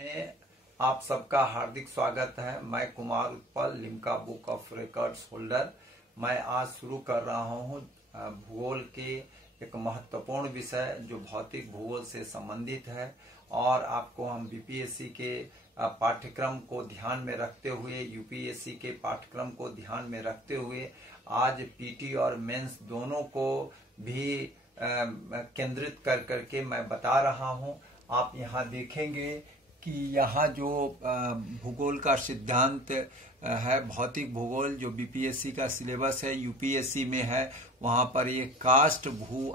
में आप सबका हार्दिक स्वागत है। मैं Kumar Utpal, Limca book of records holder. मैं आज शुरू कर रहा हूँ भूगोल के एक महत्वपूर्ण विषय जो भौतिक भूगोल से संबंधित है, और आपको हम बीपीएससी के पाठ्यक्रम को ध्यान में रखते हुए, यूपीएससी के पाठ्यक्रम को ध्यान में रखते हुए आज पीटी और मेंस दोनों को भी केंद्रित कर करके मैं बता रहा हूँ। आप यहाँ देखेंगे कि यहाँ जो भूगोल का सिद्धांत है, भौतिक भूगोल जो बीपीएससी का सिलेबस है, यूपीएससी में है, वहाँ पर ये कास्ट भू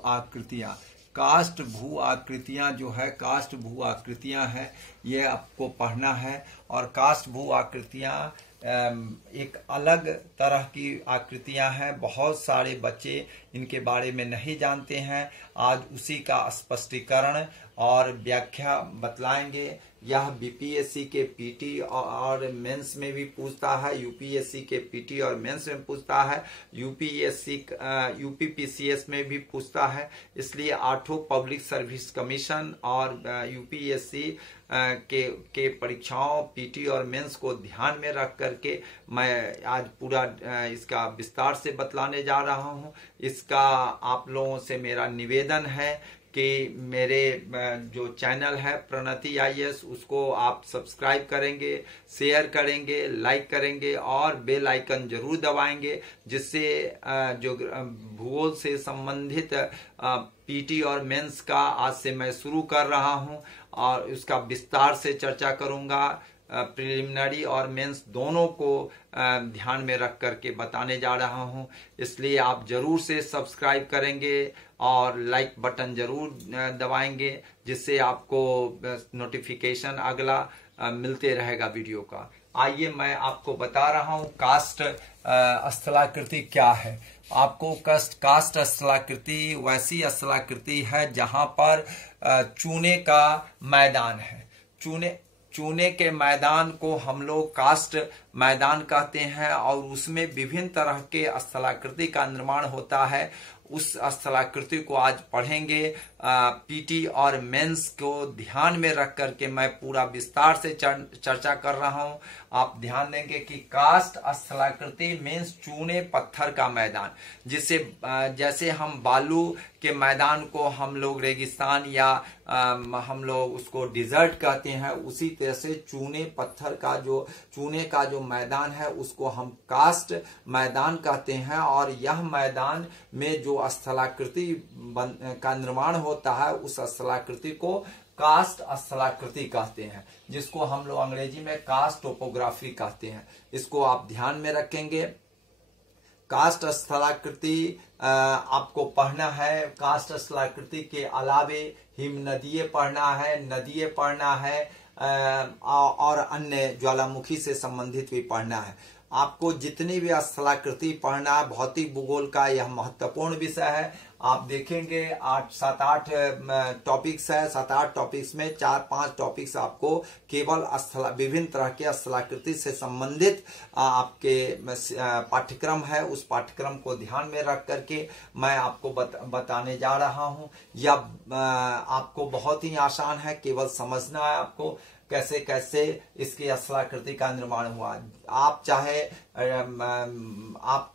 आकृतियाँ जो है, कास्ट भू आकृतियाँ हैं, ये आपको पढ़ना है। और कास्ट भू आकृतियाँ एक अलग तरह की आकृतियां हैं। बहुत सारे बच्चे इनके बारे में नहीं जानते हैं। आज उसी का स्पष्टीकरण और व्याख्या बतलाएंगे। यह बीपीएससी के पीटी और मेंस में भी पूछता है, यूपीएससी के पीटी और मेंस में पूछता है, यूपीपीसीएस में भी पूछता है। इसलिए आठों पब्लिक सर्विस कमीशन और यूपीएससी के परीक्षाओं पीटी और मेंस को ध्यान में रख करके मैं आज पूरा इसका विस्तार से बतलाने जा रहा हूं। इसका आप लोगों से मेरा निवेदन है कि मेरे जो चैनल है प्रणति आईएएस, उसको आप सब्सक्राइब करेंगे, शेयर करेंगे, लाइक करेंगे और बेल आइकन जरूर दबाएंगे, जिससे जो भूगोल से संबंधित पीटी और मेंस का आज से मैं शुरू कर रहा हूं और उसका विस्तार से चर्चा करूंगा। प्रिलिमिनरी और मेंस दोनों को ध्यान में रख करके बताने जा रहा हूं। इसलिए आप जरूर से सब्सक्राइब करेंगे और लाइक बटन जरूर दबाएंगे, जिससे आपको नोटिफिकेशन अगला मिलते रहेगा वीडियो का। आइए मैं आपको बता रहा हूं कास्ट स्थलाकृति क्या है। आपको कास्ट स्थलाकृति वैसी स्थलाकृति है जहां पर चूने का मैदान है। चूने के मैदान को हम लोग कास्ट मैदान कहते हैं, और उसमें विभिन्न तरह के स्थलाकृति का निर्माण होता है। उस स्थलाकृति को आज पढ़ेंगे। पीटी और मेंस को ध्यान में रख करके मैं पूरा विस्तार से चर्चा कर रहा हूं। आप ध्यान देंगे कि कास्ट स्थलाकृति मीन्स चूने पत्थर का मैदान, जिसे जैसे हम बालू के मैदान को हम लोग रेगिस्तान या हम लोग उसको डिजर्ट कहते हैं, उसी तरह से चूने का जो मैदान है उसको हम कास्ट मैदान कहते हैं। और यह मैदान में जो स्थलाकृति का निर्माण होता है, उस स्थलाकृति को कास्ट स्थलाकृति कहते हैं, जिसको हम लोग अंग्रेजी में कास्ट टोपोग्राफी कहते हैं। इसको आप ध्यान में रखेंगे। कास्ट स्थलाकृति आपको पढ़ना है। कास्ट स्थलाकृति के अलावे हिम नदियाँ पढ़ना है, नदियाँ पढ़ना है, और अन्य ज्वालामुखी से संबंधित भी पढ़ना है। आपको जितनी भी स्थलाकृति पढ़ना है, भौतिक भूगोल का यह महत्वपूर्ण विषय है। आप देखेंगे 7-8 टॉपिक्स है। 7-8 टॉपिक्स में 4-5 टॉपिक्स आपको केवल विभिन्न तरह के स्थलाकृति से संबंधित आपके पाठ्यक्रम है। उस पाठ्यक्रम को ध्यान में रख करके मैं आपको बताने जा रहा हूं। यह आपको बहुत ही आसान है, केवल समझना है आपको कैसे कैसे इसकी स्थलाकृति का निर्माण हुआ। आप चाहे आप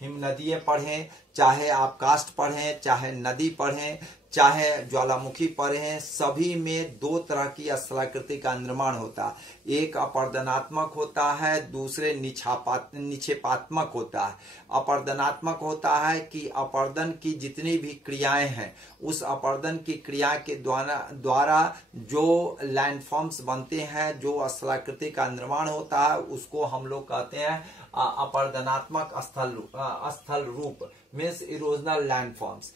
हिम नदियाँ पढ़ें, चाहे आप कास्ट पढ़ें, चाहे नदी पढ़ें, चाहे ज्वालामुखी पढ़ें, सभी में दो तरह की स्थलाकृति का निर्माण होता है। एक अपर्दनात्मक होता है, दूसरे निक्षेपात्मक होता है। अपर्दनात्मक होता है कि अपर्दन की जितनी भी क्रियाएं हैं, उस अपर्दन की क्रिया के द्वारा जो लैंडफॉर्म्स बनते हैं, जो स्थलाकृति का निर्माण होता है, उसको हम लोग कहते हैं अपर्दनात्मक स्थल रूप, मीन्स इरोजनल लैंडफॉर्म्स।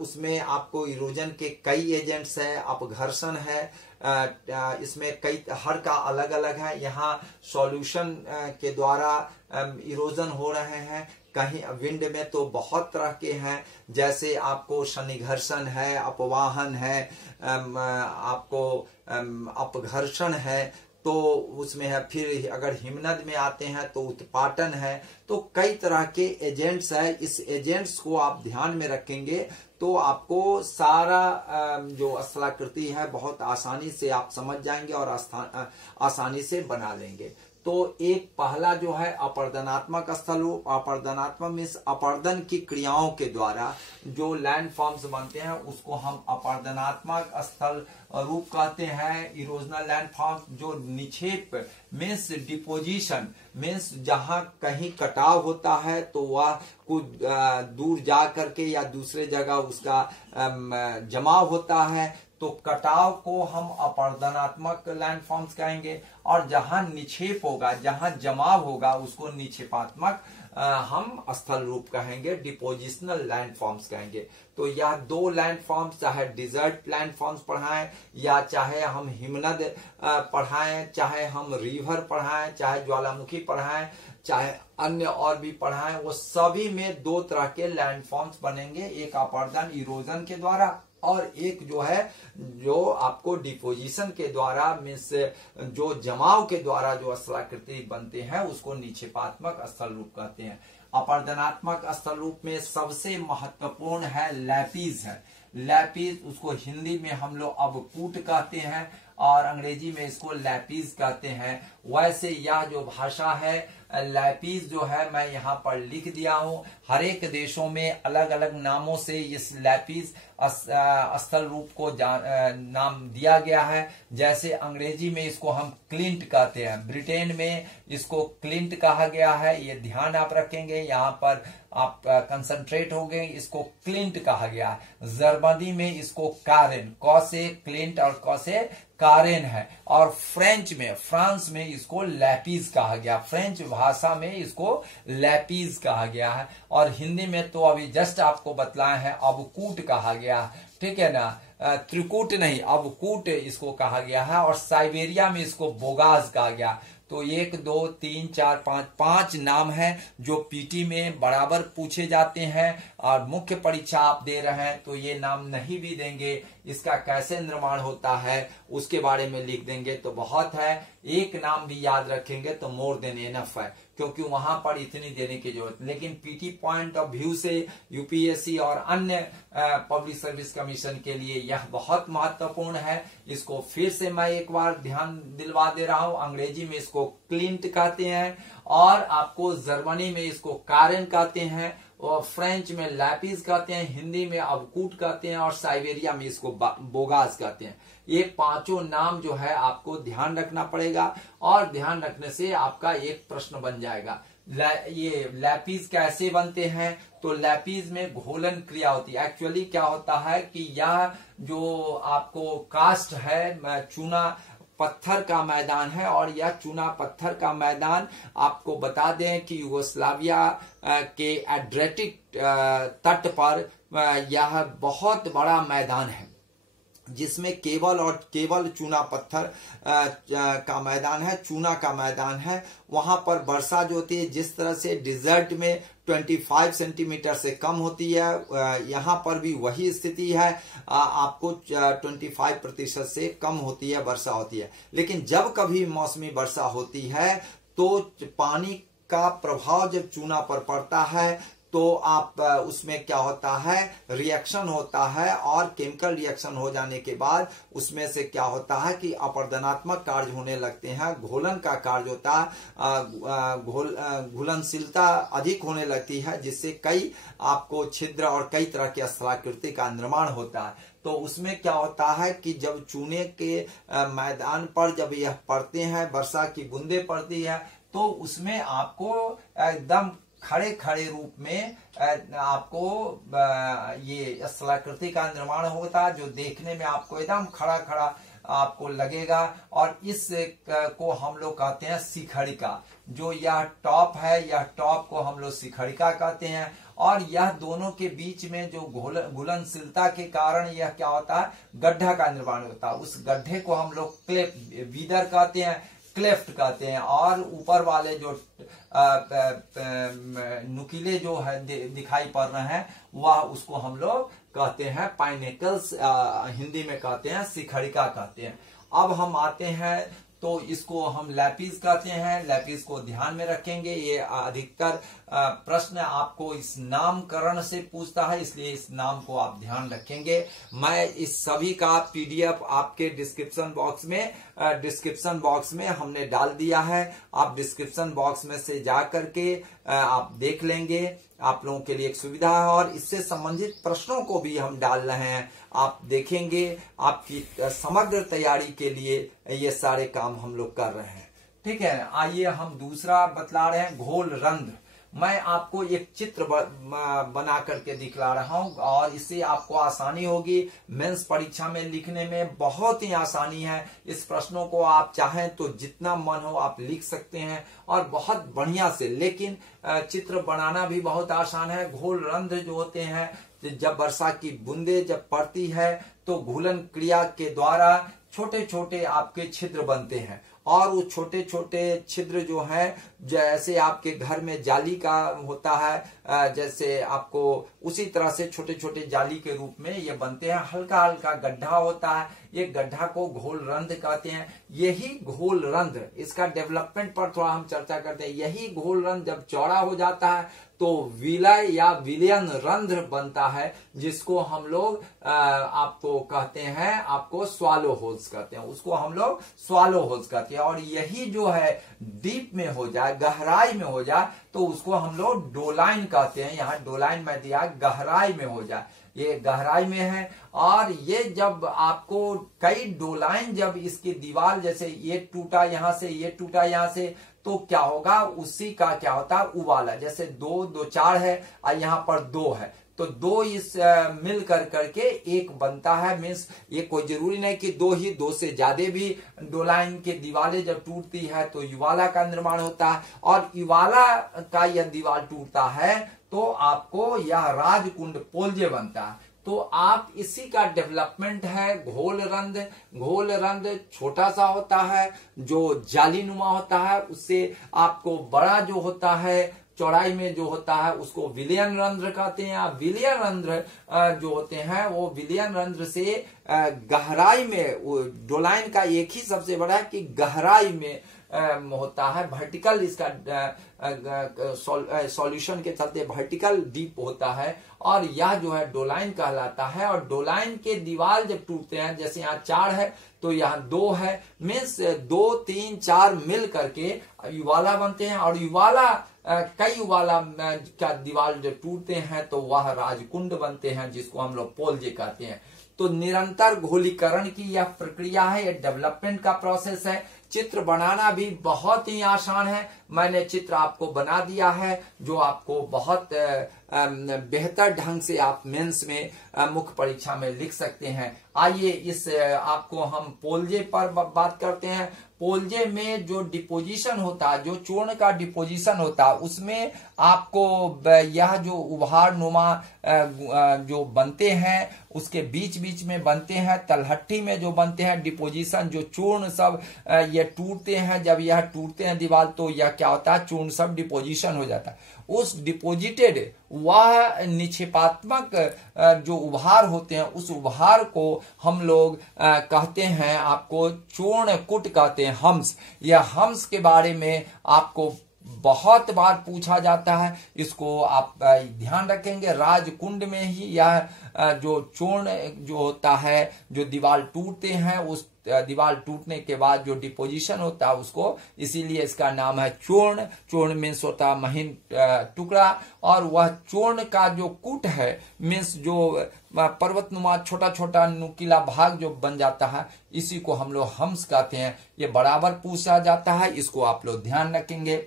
उसमें आपको इरोजन के कई एजेंट्स हैं, अपघर्षण है, इसमें हर का अलग अलग है। यहाँ सॉल्यूशन के द्वारा इरोजन हो रहे हैं। कहीं विंड में तो बहुत तरह के हैं, जैसे आपको शनिघर्षण है, अपवाहन है, आपको अपघर्षण है। तो उसमें है। फिर अगर हिमनद में आते हैं तो उत्पाटन है। तो कई तरह के एजेंट्स है। इस एजेंट्स को आप ध्यान में रखेंगे तो आपको सारा जो स्थलाकृति है बहुत आसानी से आप समझ जाएंगे और आसानी से बना लेंगे। तो एक पहला जो है अपर्दनात्मक स्थल रूप। अपर्दनात्मक मीन्स अपर्दन की क्रियाओं के द्वारा जो लैंड फॉर्म्स बनते हैं उसको हम अपर्दनात्मक स्थल रूप कहते हैं। इरोजनल लैंड फॉर्म जो निक्षेप मीन्स डिपोजिशन मीन्स जहां कहीं कटाव होता है तो वह कुछ दूर जा करके या दूसरे जगह उसका जमाव होता है, तो कटाव को हम अपर्दनात्मक लैंड फॉर्म्स कहेंगे। और जहां निक्षेप होगा, जहां जमाव होगा, उसको निक्षेपात्मक हम स्थल रूप कहेंगे, डिपोजिशनल लैंड फॉर्म्स कहेंगे। तो यह दो लैंड फॉर्म्स, चाहे डिजर्ट लैंड फॉर्म्स पढ़ाएं या चाहे हम हिमनद पढ़ाएं, चाहे हम रिवर पढ़ाएं, चाहे ज्वालामुखी पढ़ाएं, चाहे अन्य और भी पढ़ाएं, वो सभी में दो तरह के लैंड फॉर्म्स बनेंगे। एक अपर्दन इरोजन के द्वारा और एक जो है जो आपको डिपोजिशन के द्वारा मीन्स जो जमाव के द्वारा जो स्थलाकृति बनते हैं उसको निक्षेपात्मक स्थल रूप कहते हैं। अपर्दनात्मक स्थल रूप में सबसे महत्वपूर्ण है लैपिस है। लैपिस उसको हिंदी में हम लोग अवकूट कहते हैं और अंग्रेजी में इसको लैपिस कहते हैं। वैसे यह जो भाषा है लैपिस जो है मैं यहाँ पर लिख दिया हूँ। हर एक देशों में अलग अलग नामों से इस लैपिस स्थल रूप को नाम दिया गया है। जैसे अंग्रेजी में इसको हम क्लिंट कहते हैं, ब्रिटेन में इसको क्लिंट कहा गया है, ये ध्यान आप रखेंगे, यहाँ पर आप कंसंट्रेट हो गए, इसको क्लिंट कहा गया है। जर्मनी में इसको कारेन, क से क्लिंट और क से कारेन है। और फ्रेंच में, फ्रांस में इसको लैपिस कहा गया, फ्रेंच भाषा में इसको लैपिस कहा गया है। और हिंदी में तो अभी जस्ट आपको बतलाया है अवकूट कहा गया, ठीक है ना, त्रिकूट नहीं अवकूट इसको कहा गया है। और साइबेरिया में इसको बोगाज कहा गया। तो 1 2 3 4 5 नाम है जो पीटी में बराबर पूछे जाते हैं और मुख्य परीक्षा आप दे रहे हैं तो ये नाम नहीं भी देंगे, इसका कैसे निर्माण होता है उसके बारे में लिख देंगे तो बहुत है। एक नाम भी याद रखेंगे तो मोर देन एनफ है, क्योंकि वहां पर इतनी देने की जरूरत। लेकिन पीटी पॉइंट ऑफ व्यू से यूपीएससी और अन्य पब्लिक सर्विस कमीशन के लिए यह बहुत महत्वपूर्ण है। इसको फिर से मैं एक बार ध्यान दिलवा दे रहा हूं। अंग्रेजी में इसको क्लिंट कहते हैं और आपको जर्मनी में इसको कारेन कहते हैं और फ्रेंच में लैपिस कहते हैं, हिंदी में अवकूट कहते हैं और साइबेरिया में इसको बोगाज कहते हैं। ये पांचों नाम जो है आपको ध्यान रखना पड़ेगा और ध्यान रखने से आपका एक प्रश्न बन जाएगा। ये लैपिस कैसे बनते हैं? तो लैपिस में घोलन क्रिया होती है। एक्चुअली क्या होता है कि यह जो आपको कास्ट है, चूना पत्थर का मैदान है और यह चूना पत्थर का मैदान आपको बता दें कि यूगोस्लाविया के एड्रियाटिक तट पर यह बहुत बड़ा मैदान है जिसमें केवल और केवल चूना पत्थर का मैदान है, चूना का मैदान है। वहां पर वर्षा जो होती है जिस तरह से डिजर्ट में 25 सेंटीमीटर से कम होती है, यहाँ पर भी वही स्थिति है, आपको 25% से कम होती है, वर्षा होती है। लेकिन जब कभी मौसमी वर्षा होती है तो पानी का प्रभाव जब चूना पर पड़ता है तो आप उसमें क्या होता है, रिएक्शन होता है और केमिकल रिएक्शन हो जाने के बाद उसमें से क्या होता है कि अपर्दनात्मक कार्य होने लगते हैं, घोलन का कार्य होता है, घुलनशीलता अधिक होने लगती है जिससे कई आपको छिद्र और कई तरह की स्थलाकृति का निर्माण होता है। तो उसमें क्या होता है कि जब चूने के मैदान पर जब यह पड़ते हैं, वर्षा की बूंदे पड़ती है तो उसमें आपको एकदम खड़े खड़े रूप में आपको ये स्थलाकृति का निर्माण होता है जो देखने में आपको एकदम खड़ा खड़ा आपको लगेगा। और इस को हम लोग कहते हैं शिखरिका। जो यह टॉप है, यह टॉप को हम लोग शिखरिका कहते हैं। और यह दोनों के बीच में जो घुलनशीलता के कारण यह क्या होता है, गड्ढा का निर्माण होता है। उस गड्ढे को हम लोग वीदर कहते हैं, क्लेफ्ट कहते हैं। और ऊपर वाले जो नुकीले जो है दिखाई पड़ रहे हैं वह उसको हम लोग कहते हैं पाइनेकल्स, हिंदी में कहते हैं शिखरिका कहते हैं। अब हम आते हैं तो इसको हम लैपिस कहते हैं। लैपिस को ध्यान में रखेंगे। ये अधिकतर प्रश्न आपको इस नामकरण से पूछता है, इसलिए इस नाम को आप ध्यान रखेंगे। मैं इस सभी का पीडीएफ आपके डिस्क्रिप्शन बॉक्स में हमने डाल दिया है। आप डिस्क्रिप्शन बॉक्स में से जा करके आप देख लेंगे। आप लोगों के लिए एक सुविधा है, और इससे संबंधित प्रश्नों को भी हम डाल रहे हैं। आप देखेंगे, आपकी समग्र तैयारी के लिए ये सारे काम हम लोग कर रहे हैं। ठीक है, आइए हम दूसरा बतला रहे हैं, घोल रंध्र। मैं आपको एक चित्र बना करके दिखला रहा हूं, और इससे आपको आसानी होगी। मेंस परीक्षा में लिखने में बहुत ही आसानी है। इस प्रश्नों को आप चाहें तो जितना मन हो आप लिख सकते हैं, और बहुत बढ़िया से। लेकिन चित्र बनाना भी बहुत आसान है। घोल रंध्र जो होते हैं, जब वर्षा की बूंदे जब पड़ती है तो घुलन क्रिया के द्वारा छोटे छोटे आपके छिद्र बनते हैं, और वो छोटे छोटे छिद्र जो हैं, जैसे आपके घर में जाली का होता है, जैसे आपको उसी तरह से छोटे छोटे जाली के रूप में ये बनते हैं। हल्का हल्का गड्ढा होता है, ये गड्ढा को घोल रंध्र कहते हैं। यही घोल रंध्र, इसका डेवलपमेंट पर थोड़ा हम चर्चा करते हैं। यही घोल रंध्र जब चौड़ा हो जाता है तो विलय या विलयन रंध्र बनता है, जिसको हम लोग आपको कहते हैं, आपको स्वालो होल्स कहते हैं। उसको हम लोग स्वालो होल्स कहते हैं। और यही जो है डीप में हो जाए, गहराई में हो जाए, तो उसको हम लोग डोलाइन कहते हैं। यहाँ डोलाइन में दिया, गहराई में हो जाए, ये गहराई में है। और ये जब आपको कई डोलाइन, जब इसकी दीवार, जैसे ये टूटा यहां से, ये टूटा यहां से, तो क्या होगा, उसी का क्या होता है, उबाला। जैसे 2 2 4 है, और यहाँ पर 2 है, तो 2 इस मिल करके एक बनता है। मीन्स ये कोई जरूरी नहीं कि 2 ही, 2 से ज्यादा भी डोलाइन के दीवारें जब टूटती है तो युवाला का निर्माण होता है। और युवाला का यह दीवार टूटता है तो आपको यह राजकुंड पोल्जे बनता है। तो आप इसी का डेवलपमेंट है घोल रंध्र। घोल रंध्र छोटा सा होता है, जो जालीनुमा होता है, उससे आपको बड़ा जो होता है चौड़ाई में जो होता है, उसको विलयन रंध्र कहते हैं। विलयन रंध्र जो होते हैं, वो विलयन रंध्र से गहराई में, डोलाइन का एक ही सबसे बड़ा है कि गहराई में होता है। वर्टिकल इसका सॉल्यूशन के चलते वर्टिकल डीप होता है, और यह जो है डोलाइन कहलाता है। और डोलाइन के दीवार जब टूटते हैं, जैसे यहाँ 4 है तो यहाँ 2 है, मीन्स 2 3 4 मिल करके युवाला बनते हैं। और युवाला कई युवाला का दीवार जब टूटते हैं तो वह राजकुंड बनते हैं, जिसको हम लोग पोल्जे कहते हैं। तो निरंतर घोलीकरण की यह प्रक्रिया है, यह डेवलपमेंट का प्रोसेस है। चित्र बनाना भी बहुत ही आसान है। मैंने चित्र आपको बना दिया है, जो आपको बहुत बेहतर ढंग से आप मेंस में मुख्य परीक्षा में लिख सकते हैं। आइए इस आपको हम पोल्जे पर बात करते हैं। पोल्जे में जो डिपोजिशन होता है, जो चूर्ण का डिपोजिशन होता है, उसमें आपको यह जो उभार नुमा जो बनते हैं, उसके बीच बीच में बनते हैं, तलहट्टी में जो बनते हैं डिपोजिशन, जो चूर्ण सब ये टूटते हैं। जब यह टूटते हैं दीवार, तो यह क्या होता है, चूर्ण सब डिपोजिशन हो जाता है। उस डिपोजिटेड, वह निक्षेपात्मक जो उभार होते हैं, उस उभार को हम लोग कहते हैं, आपको चूर्ण कुट कहते हैं, हम्स। यह हम्स के बारे में आपको बहुत बार पूछा जाता है, इसको आप ध्यान रखेंगे। राजकुंड में ही यह जो चूर्ण जो होता है, जो दीवार टूटते हैं, उस दीवार टूटने के बाद जो डिपोजिशन होता है, उसको, इसीलिए इसका नाम है चूर्ण। चूर्ण मीन्स होता है महीन टुकड़ा, और वह चूर्ण का जो कूट है, मीन्स जो पर्वतनुमा छोटा छोटा नुकीला भाग जो बन जाता है, इसी को हम लोग हम्स कहते हैं। ये बराबर पूछा जाता है, इसको आप लोग ध्यान रखेंगे।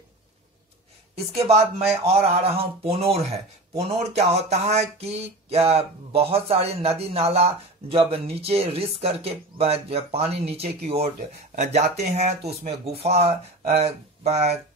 इसके बाद मैं और आ रहा हूं, पोनोर है। पोनोर क्या होता है कि बहुत सारे नदी नाला जब नीचे रिस करके पानी नीचे की ओर जाते हैं, तो उसमें गुफा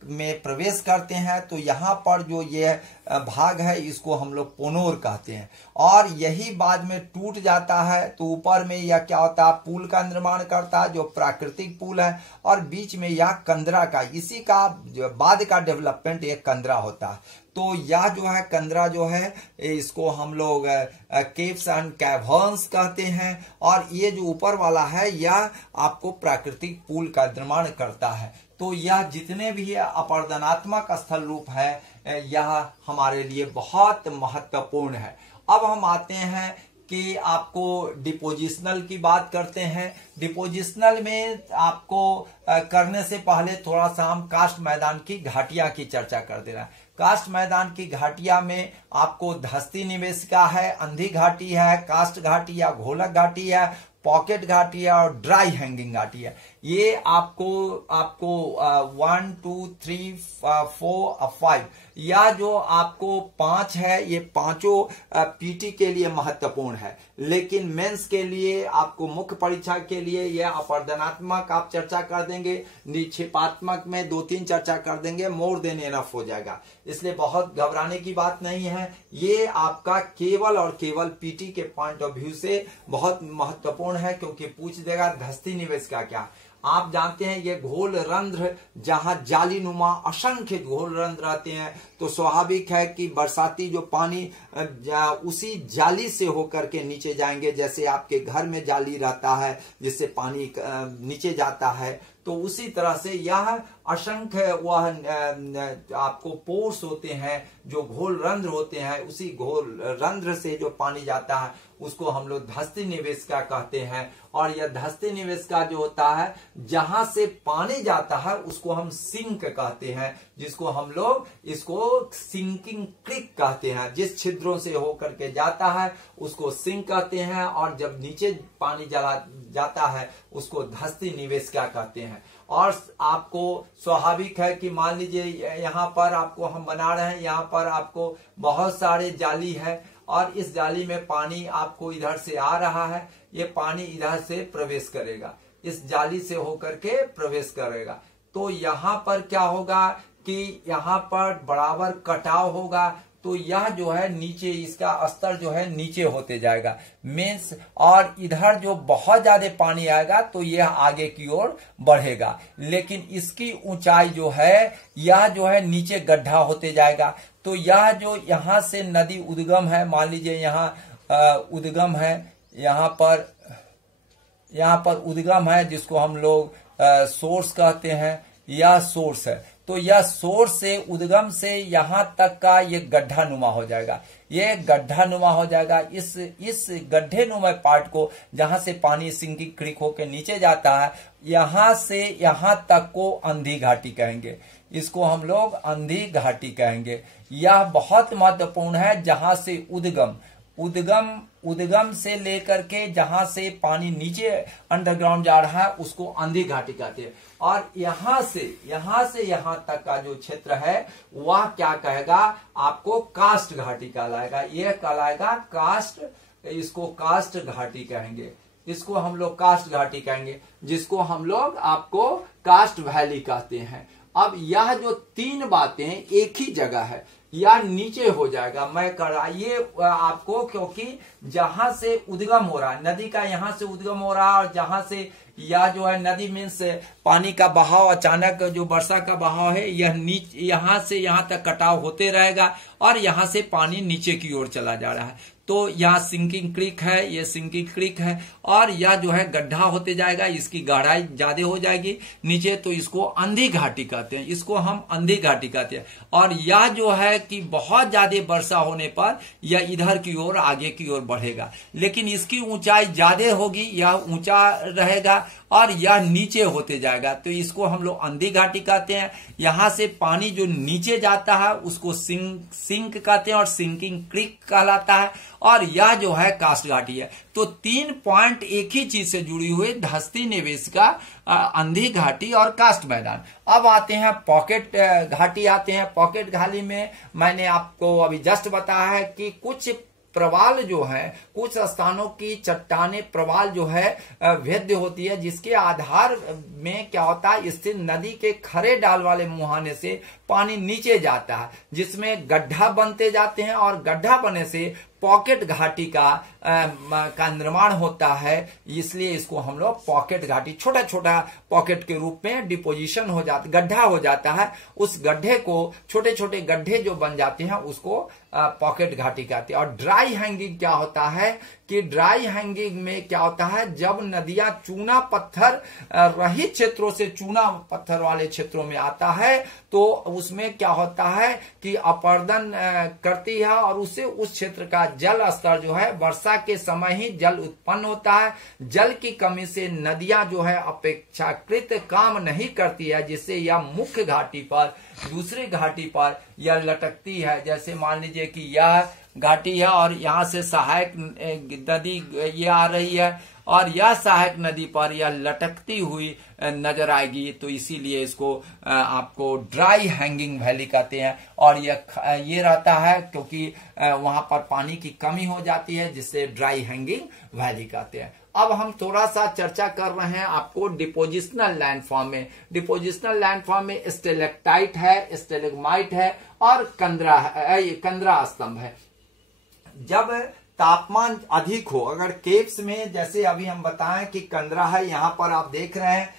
में प्रवेश करते हैं। तो यहाँ पर जो ये भाग है, इसको हम लोग पोनोर कहते हैं। और यही बाद में टूट जाता है, तो ऊपर में यह क्या होता है, पुल का निर्माण करता है, जो प्राकृतिक पुल है। और बीच में यह कंदरा का, इसी का बाद का डेवलपमेंट एक कंदरा होता है। तो यह जो है कंदरा जो है, इसको हम लोग लोग केव्स एंड कैवर्न्स कहते हैं। और ये जो ऊपर वाला है यह आपको प्राकृतिक पूल का निर्माण करता है। तो यह जितने भी अपरदनात्मक स्थल रूप है यह हमारे लिए बहुत महत्वपूर्ण है। अब हम आते हैं कि आपको डिपोजिशनल की बात करते हैं। डिपोजिशनल में आपको करने से पहले थोड़ा सा हम कास्ट मैदान की घाटिया की चर्चा कर दे रहे हैं। कास्ट मैदान की घाटिया में आपको धस्ती निवेशिका है, अंधी घाटी है, कास्ट घाटी या घोलक घाटी है, पॉकेट घाटी है और ड्राई हैंगिंग घाटी है। ये आपको 1 2 3 4 5 या जो आपको 5 है ये पांचों पीटी के लिए महत्वपूर्ण है। लेकिन मेंस के लिए आपको मुख्य परीक्षा के लिए यह अपरदनात्मक आप चर्चा कर देंगे, निक्षेपात्मक में 2-3 चर्चा कर देंगे, मोर देन एनफ हो जाएगा। इसलिए बहुत घबराने की बात नहीं है। ये आपका केवल और केवल पीटी के पॉइंट ऑफ व्यू से बहुत महत्वपूर्ण है, क्योंकि पूछ देगा धस्ती निवेश का क्या। आप जानते हैं ये घोल रंध्र जहां जाली नुमा असंख्य घोल रंध्र रहते हैं, तो स्वाभाविक है कि बरसाती जो पानी उसी जाली से होकर के नीचे जाएंगे। जैसे आपके घर में जाली रहता है जिससे पानी नीचे जाता है, तो उसी तरह से यह असंख्य वह आपको पोर्स होते हैं जो घोल रंध्र होते हैं, उसी घोल रंध्र से जो पानी जाता है उसको हम लोग धस्ती निवेशिका कहते हैं। और यह धस्ती निवेशिका जो होता है जहां से पानी जाता है उसको हम सिंक कहते हैं, जिसको हम लोग इसको सिंकिंग क्रीक कहते हैं। जिस छिद्रों से होकर के जाता है उसको सिंक कहते हैं, और जब नीचे पानी जाता है उसको धस्ती निवेशिका कहते हैं। और आपको स्वाभाविक है कि मान लीजिए यहाँ पर आपको हम बना रहे हैं, यहाँ पर आपको बहुत सारे जाली है और इस जाली में पानी आपको इधर से आ रहा है, ये पानी इधर से प्रवेश करेगा, इस जाली से होकर के प्रवेश करेगा। तो यहाँ पर क्या होगा कि यहाँ पर बराबर कटाव होगा, तो यह जो है नीचे इसका स्तर जो है नीचे होते जाएगा मीन्स, और इधर जो बहुत ज्यादा पानी आएगा तो यह आगे की ओर बढ़ेगा। लेकिन इसकी ऊंचाई जो है यह जो है नीचे गड्ढा होते जाएगा। तो यह जो यहाँ से नदी उद्गम है, मान लीजिए यहाँ उद्गम है, यहाँ पर उद्गम है जिसको हम लोग सोर्स कहते हैं, यह सोर्स है। तो यह सोर्स से उद्गम से यहाँ तक का ये गड्ढा नुमा हो जाएगा, ये गड्ढा नुमा हो जाएगा। इस गड्ढे नुमा पार्ट को जहां से पानी सिंकिंग क्रीक होकर नीचे जाता है, यहाँ से यहाँ तक को अंधी घाटी कहेंगे, इसको हम लोग अंधी घाटी कहेंगे। यह बहुत महत्वपूर्ण है। जहां से उद्गम से लेकर के जहां से पानी नीचे अंडरग्राउंड जा रहा है उसको अंधी घाटी कहते हैं। और यहाँ से यहाँ तक का जो क्षेत्र है वह क्या कहेगा, आपको कास्ट घाटी कहलाएगा। यह कहलाएगा कास्ट, इसको कास्ट घाटी कहेंगे, इसको हम लोग कास्ट घाटी कहेंगे, जिसको हम लोग आपको कास्ट वैली कहते हैं। अब यह जो 3 बातें एक ही जगह है, या नीचे हो जाएगा, मैं कराइए आपको, क्योंकि जहां से उद्गम हो रहा है नदी का, यहां से उद्गम हो रहा है, और जहां से या जो है नदी मीन्स पानी का बहाव, अचानक जो वर्षा का बहाव है यह नीचे यहां से यहां तक कटाव होते रहेगा, और यहां से पानी नीचे की ओर चला जा रहा है। तो यहाँ सिंकिंग क्रीक है, ये सिंकिंग क्रीक है, और यह जो है गड्ढा होते जाएगा, इसकी गहराई ज्यादा हो जाएगी नीचे, तो इसको अंधी घाटी कहते हैं, इसको हम अंधी घाटी कहते हैं। और यह जो है कि बहुत ज्यादा वर्षा होने पर यह इधर की ओर आगे की ओर बढ़ेगा, लेकिन इसकी ऊंचाई ज्यादा होगी, यह ऊंचा रहेगा और यह नीचे होते जाएगा, तो इसको हम लोग अंधी घाटी कहते हैं। यहां से पानी जो नीचे जाता है उसको सिंक कहते हैं और सिंकिंग क्रीक कहलाता है, और यह जो है कास्ट घाटी है। तो 3 पॉइंट एक ही चीज से जुड़ी हुई, धस्ती निवेशिका, अंधी घाटी और कास्ट मैदान। अब आते हैं पॉकेट घाटी आते हैं। पॉकेट घाटी में मैंने आपको अभी जस्ट बताया है कि कुछ प्रवाल जो है, कुछ स्थानों की चट्टाने प्रवाल जो है भेद्य होती है, जिसके आधार में क्या होता है, स्थिर नदी के खरे डाल वाले मुहाने से पानी नीचे जाता है, जिसमें गड्ढा बनते जाते हैं, और गड्ढा बनने से पॉकेट घाटी का निर्माण होता है, इसलिए इसको हम लोग पॉकेट घाटी, छोटा छोटा पॉकेट के रूप में डिपोजिशन हो जाता, गड्ढा हो जाता है। उस गड्ढे को, छोटे छोटे गड्ढे जो बन जाते हैं उसको पॉकेट घाटी कहते हैं। और ड्राई हैंगिंग क्या होता है कि ड्राई हैंगिंग में क्या होता है, जब नदियां चूना पत्थर रहित क्षेत्रों से चूना पत्थर वाले क्षेत्रों में आता है तो उसमें क्या होता है कि अपर्दन करती है और उससे उस क्षेत्र का जल स्तर जो है, वर्षा के समय ही जल उत्पन्न होता है। जल की कमी से नदियां जो है अपेक्षाकृत काम नहीं करती है, जिससे यह मुख्य घाटी पर, दूसरी घाटी पर यह लटकती है। जैसे मान लीजिए कि यह घाटी है और यहाँ से सहायक नदी ये आ रही है और यह सहायक नदी पर यह लटकती हुई नजर आएगी, तो इसीलिए इसको आपको ड्राई हैंगिंग वैली कहते हैं। और ये रहता है क्योंकि वहां पर पानी की कमी हो जाती है, जिससे ड्राई हैंगिंग वैली कहते हैं। अब हम थोड़ा सा चर्चा कर रहे हैं आपको डिपोजिशनल लैंडफॉर्म में। डिपोजिशनल लैंडफॉर्म में स्टेलेक्टाइट है, स्टेलेग्माइट है और कंदरा स्तंभ है। जब तापमान अधिक हो, अगर केव्स में, जैसे अभी हम बताएं कि कंदरा है, यहाँ पर आप देख रहे हैं,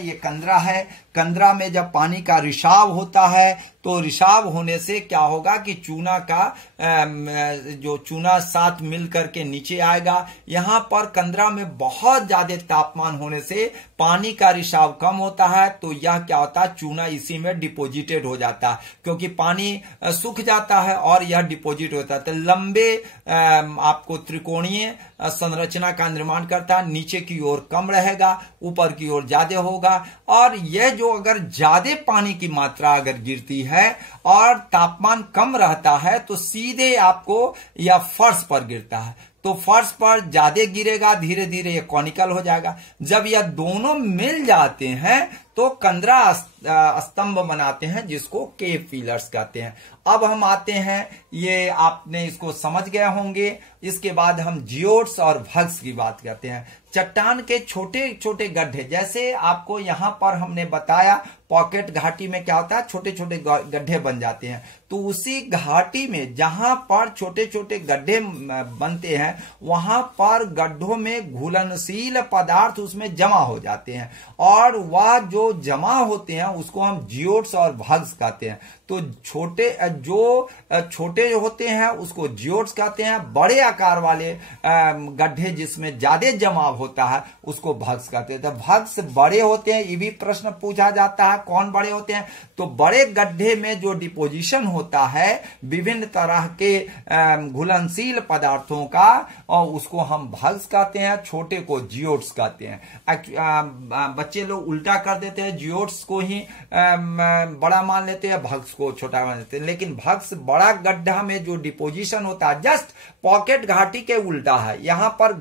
ये कंदरा है। कंदरा में जब पानी का रिसाव होता है तो रिसाव होने से क्या होगा कि चूना का जो चूना साथ मिल करके नीचे आएगा। यहाँ पर कंदरा में बहुत ज्यादा तापमान होने से पानी का रिसाव कम होता है, तो यह क्या होता है, चूना इसी में डिपोजिटेड हो जाता है, क्योंकि पानी सूख जाता है और यह डिपोजिट होता है। तो लंबे आपको त्रिकोणीय संरचना का निर्माण करता है। नीचे की ओर कम रहेगा, ऊपर की ओर ज्यादा होगा। और यह जो अगर ज्यादा पानी की मात्रा अगर गिरती है और तापमान कम रहता है तो सीधे आपको यह फर्श पर गिरता है, तो फर्श पर ज्यादा गिरेगा, धीरे धीरे ये कॉनिकल हो जाएगा। जब यह दोनों मिल जाते हैं तो कंदरा स्तंभ बनाते हैं, जिसको केव पिलर्स कहते हैं। अब हम आते हैं, ये आपने इसको समझ गए होंगे। इसके बाद हम जियोट्स और भग्स की बात करते हैं। चट्टान के छोटे छोटे गड्ढे, जैसे आपको यहां पर हमने बताया पॉकेट घाटी में क्या होता है, छोटे छोटे गड्ढे बन जाते हैं। तो उसी घाटी में जहां पर छोटे छोटे गड्ढे बनते हैं, वहां पर गड्ढों में घुलनशील पदार्थ उसमें जमा हो जाते हैं, और वह जो जमा होते हैं उसको हम जियोट्स और भग्स कहते हैं। तो छोटे होते हैं उसको जियोट्स कहते हैं, बड़े आकार वाले गड्ढे जिसमें ज्यादा जमाव होता है उसको भग्स कहते हैं। तो भग्स बड़े होते हैं, ये भी प्रश्न पूछा जाता है, कौन बड़े होते हैं? तो बड़े गड्ढे में जो डिपोजिशन होता है विभिन्न तरह के घुलनशील पदार्थों का, और उसको हम भग्स कहते हैं, छोटे को जियोट्स कहते हैं। बच्चे लोग उल्टा कर देते हैं, जियोट्स को ही बड़ा मान लेते हैं, भग्स को छोटा मान लेते हैं। लेकिन भग्स बड़ा गड्ढा में जो डिपोजिशन होता है जस्ट पॉकेट घाटी के उल्टा है, यहां पर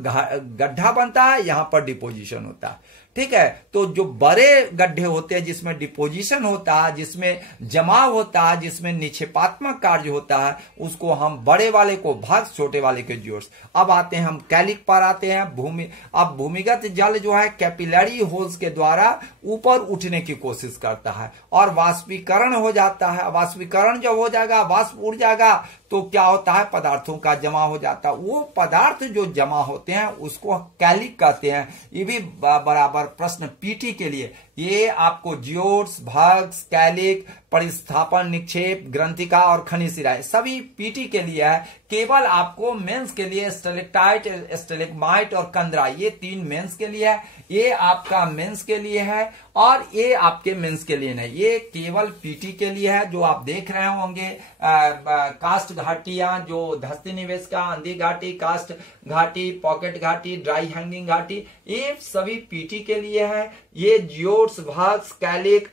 गड्ढा बनता है, यहां पर डिपोजिशन होता है। ठीक है, तो जो बड़े गड्ढे होते हैं जिसमें डिपोजिशन होता है, जिसमें जमाव होता है, जिसमें निक्षेपात्मक कार्य होता है, उसको हम बड़े वाले को भग्स, छोटे वाले के जियोट्स। अब आते हैं हम कैलिक पर आते हैं। अब भूमिगत जल जो है कैपिलरी होल्स के द्वारा ऊपर उठने की कोशिश करता है और वाष्पीकरण हो जाता है। वाष्पीकरण जब हो जाएगा, वाष्प उड़ जाएगा, तो क्या होता है, पदार्थों का जमा हो जाता है। वो पदार्थ जो जमा होते हैं उसको कैलिक कहते हैं। ये भी बराबर प्रश्न पीटी के लिए, ये आपको जियोट्स, भग्स, कैलिक, परिस्थापन, निक्षेप, ग्रंथिका और खनिज शिराएं सभी पीटी के लिए है। केवल आपको मेंस के लिए स्टेलेक्टाइट, स्टेलेग्माइट और कंदरा, ये तीन मेंस के लिए है। ये आपका मेंस के लिए है और ये आपके मेंस के लिए नहीं, ये केवल पीटी के लिए है। जो आप देख रहे होंगे कास्ट घाटियां, जो धस्ती निवेश का, अंधी घाटी, कास्ट घाटी, पॉकेट घाटी, ड्राई हैंगिंग घाटी, ये सभी पीटी के लिए है। ये जियोट्स, भग्स, कैलिक,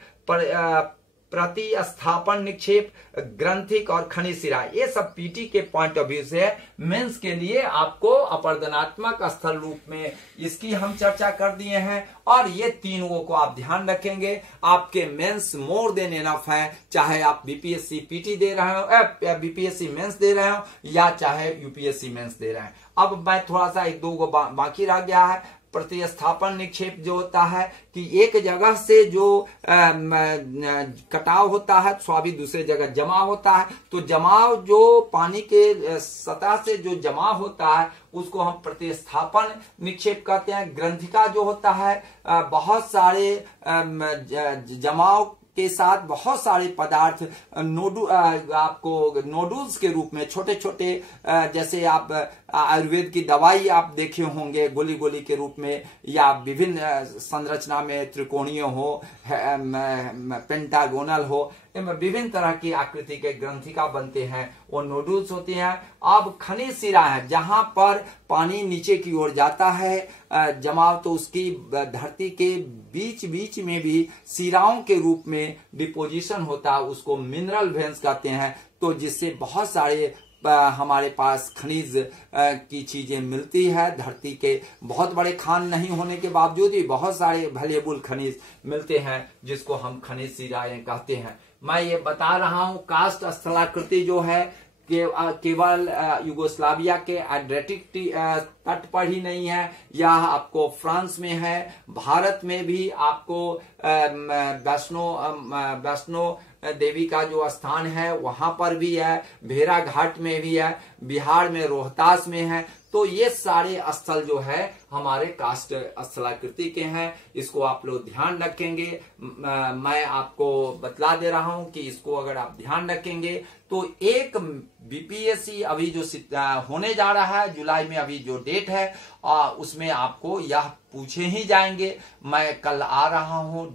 प्रतिस्थापन, निक्षेप, ग्रंथिक और खनिज शिरा, ये सब पीटी के पॉइंट ऑफ व्यू से मेंस के लिए आपको अपर्दनात्मक स्थल रूप में इसकी हम चर्चा कर दिए हैं। और ये तीनों को आप ध्यान रखेंगे, आपके मेंस मोर देन एनफ है, चाहे आप बीपीएससी पीटी दे रहे हो, बीपीएससी मेंस दे रहे हो, या चाहे यूपीएससी मेंस दे रहे हैं। अब मैं थोड़ा सा एक दो बाकी रह गया है। प्रतिस्थापन निक्षेप जो होता है कि एक जगह से जो कटाव होता है स्वाभाविक दूसरे जगह जमा होता है, तो जमाव जो पानी के सतह से जो जमा होता है उसको हम प्रतिस्थापन निक्षेप कहते हैं। ग्रंथिका जो होता है बहुत सारे जमाव के साथ बहुत सारे पदार्थ आपको नोडुल्स के रूप में छोटे छोटे, जैसे आप आयुर्वेद की दवाई आप देखे होंगे गोली गोली के रूप में, या विभिन्न संरचना में त्रिकोणीय हो, पेंटागोनल हो, इनमें विभिन्न तरह की आकृति के ग्रंथिका बनते हैं, वो नोडुल्स होती हैं। अब खनिज सिरा है जहां पर पानी नीचे की ओर जाता है जमाव, तो उसकी धरती के बीच बीच में भी सिराओं के रूप में डिपोजिशन होता है, उसको मिनरल वेन्स कहते हैं। तो जिससे बहुत सारे हमारे पास खनिज की चीजें मिलती है, धरती के बहुत बड़े खान नहीं होने के बावजूद भी बहुत सारे वैल्यूएबल खनिज मिलते हैं जिसको हम खनिज सिराएं कहते हैं। मैं ये बता रहा हूं कास्ट स्थलाकृति जो है केवल युगोस्लाविया के एड्रियाटिक तट पर ही नहीं है, यह आपको फ्रांस में है, भारत में भी आपको वैष्णो देवी का जो स्थान है वहां पर भी है, भेड़ा घाट में भी है, बिहार में रोहतास में है। तो ये सारे स्थल जो है हमारे कास्ट स्थलाकृति के हैं, इसको आप लोग ध्यान रखेंगे। मैं आपको बतला दे रहा हूं कि इसको अगर आप ध्यान रखेंगे तो एक बीपीएससी अभी जो होने जा रहा है जुलाई में, अभी जो डेट है उसमें आपको यह पूछे ही जाएंगे। मैं कल आ रहा हूं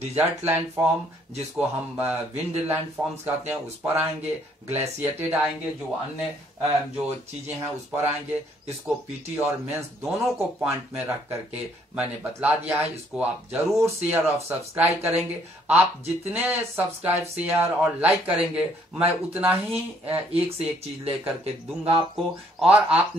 डिजर्ट लैंडफॉर्म जिसको हम विंड लैंडफॉर्म्स कहते हैं उस पर आएंगे, ग्लेशिएटेड आएंगे, जो अन्य जो चीजें हैं उस पर आएंगे। इसको पीटी और मेंस दोनों को पॉइंट में रख करके मैंने बतला दिया है। इसको आप जरूर शेयर और सब्सक्राइब करेंगे। आप जितने सब्सक्राइब शेयर और लाइक करेंगे मैं उतना ही एक से एक चीज लेकर के दूंगा आपको, और आप